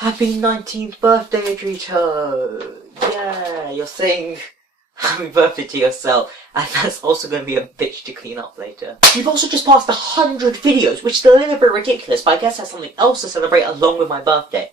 Happy 19th birthday, Adrito! Yeah, you're saying happy birthday to yourself, and that's also going to be a bitch to clean up later. You've also just passed 100 videos, which is a little bit ridiculous, but I guess that's something else to celebrate along with my birthday.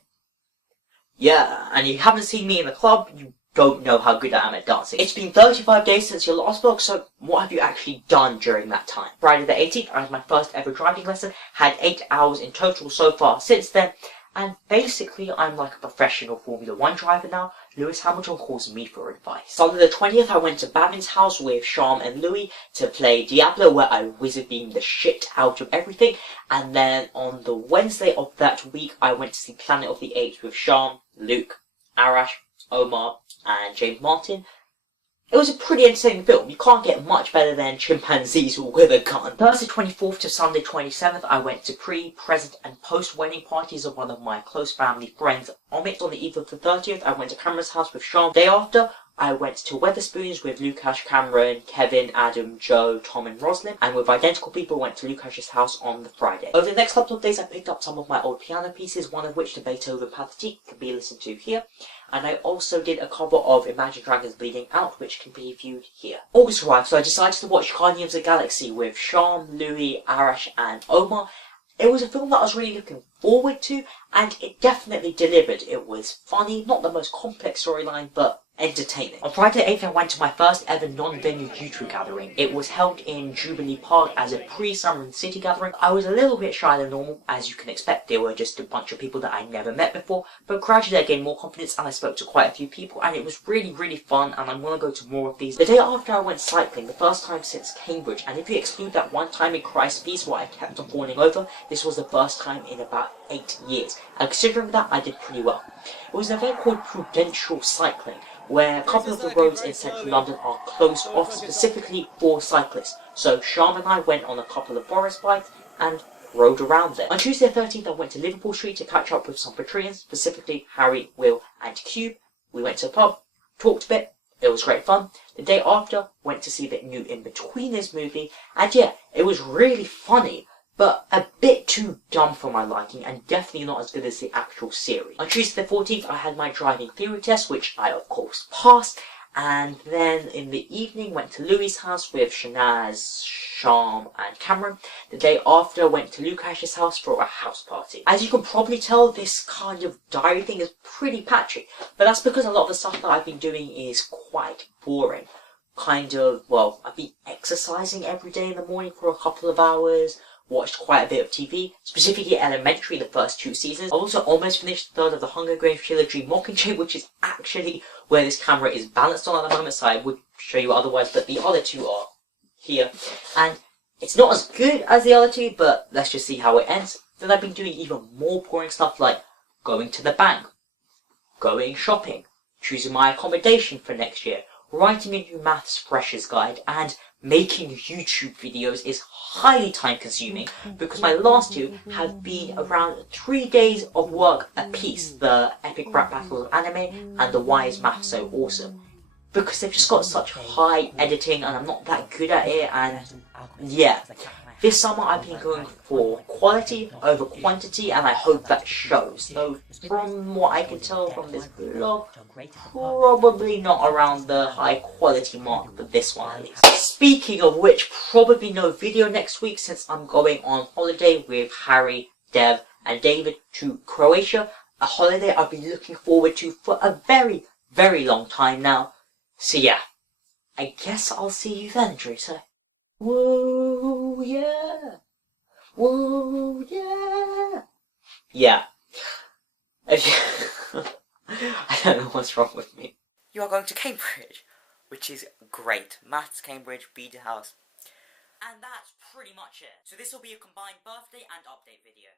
Yeah, and you haven't seen me in the club, you don't know how good I am at dancing. It's been 35 days since your last vlog, so what have you actually done during that time? Friday the 18th, I had my first ever driving lesson, had 8 hours in total so far since then, and basically I'm like a professional Formula 1 driver now. Lewis Hamilton calls me for advice. Sunday the 20th, I went to Bavin's house with Sham and Louis to play Diablo, where I wizard beamed the shit out of everything, and then on the Wednesday of that week, I went to see Planet of the Apes with Sham, Luke, Arash, Omar, and James Martin. It was a pretty entertaining film. You can't get much better than chimpanzees with a gun. Thursday 24th to Sunday 27th, I went to pre, present, and post-wedding parties of one of my close family friends, Omid. On the eve of the 30th, I went to Cameron's house with Sean. Day after, I went to Weatherspoons with Lukash, Cameron, Kevin, Adam, Joe, Tom, and Roslyn. And with identical people, went to Lukash's house on the Friday. Over the next couple of days, I picked up some of my old piano pieces, one of which, the Beethoven Pathétique, can be listened to here. And I also did a cover of Imagine Dragons Bleeding Out, which can be viewed here. August arrived, so I decided to watch Guardians of the Galaxy with Sham, Louis, Arash, and Omar. It was a film that I was really looking forward to, and it definitely delivered. It was funny, not the most complex storyline, but entertaining. On Friday the 8th, I went to my first ever non-venue YouTube gathering. It was held in Jubilee Park as a pre-Summer in City gathering. I was a little bit shy than normal, as you can expect. There were just a bunch of people that I never met before, but gradually I gained more confidence and I spoke to quite a few people, and it was really, really fun, and I'm going to go to more of these. The day after, I went cycling, the first time since Cambridge, and if you exclude that one time in Christpeace where I kept on falling over, this was the first time in about 8 years, and considering that, I did pretty well. It was an event called Prudential Cycling, where a couple of the roads in central London are closed off specifically for cyclists. So Sham and I went on a couple of forest bikes and rode around there. On Tuesday the 13th, I went to Liverpool Street to catch up with some Patreons, specifically Harry, Will, and Cube. We went to a pub, talked a bit. It was great fun. The day after, went to see the new In-Betweeners movie, and yeah, it was really funny, but a bit too dumb for my liking, and definitely not as good as the actual series. On Tuesday the 14th, I had my driving theory test, which I of course passed, and then in the evening went to Louis' house with Shanaz, Sham, and Cameron. The day after, went to Lukash's house for a house party. As you can probably tell, this kind of diary thing is pretty patchy, but that's because a lot of the stuff that I've been doing is quite boring. Well, I've been exercising every day in the morning for a couple of hours, watched quite a bit of TV, specifically Elementary, the first 2 seasons. I also almost finished the third of the Hunger Games trilogy, Mockingjay, which is actually where this camera is balanced on at the moment, so I would show you otherwise, but the other 2 are here. And it's not as good as the other 2, but let's just see how it ends. Then I've been doing even more boring stuff like going to the bank, going shopping, choosing my accommodation for next year, writing a new maths freshers guide, and making YouTube videos is highly time consuming because my last 2 have been around 3 days of work a piece, the Epic Rap Battle of Anime and the Why is Math So Awesome, because they've just got such high editing and I'm not that good at it. And yeah, this summer I've been going for quality over quantity, and I hope that shows. Though from what I can tell from this vlog, probably not around the high quality mark for this one at least. Speaking of which, probably no video next week since I'm going on holiday with Harry, Dev, and David to Croatia. A holiday I've been looking forward to for a very, very long time now. So yeah, I guess I'll see you then, Teresa. Whoa, yeah. Whoa, yeah. Yeah. I don't know what's wrong with me. You are going to Cambridge, which is great. Maths, Cambridge, Bede House. And that's pretty much it. So this will be a combined birthday and update video.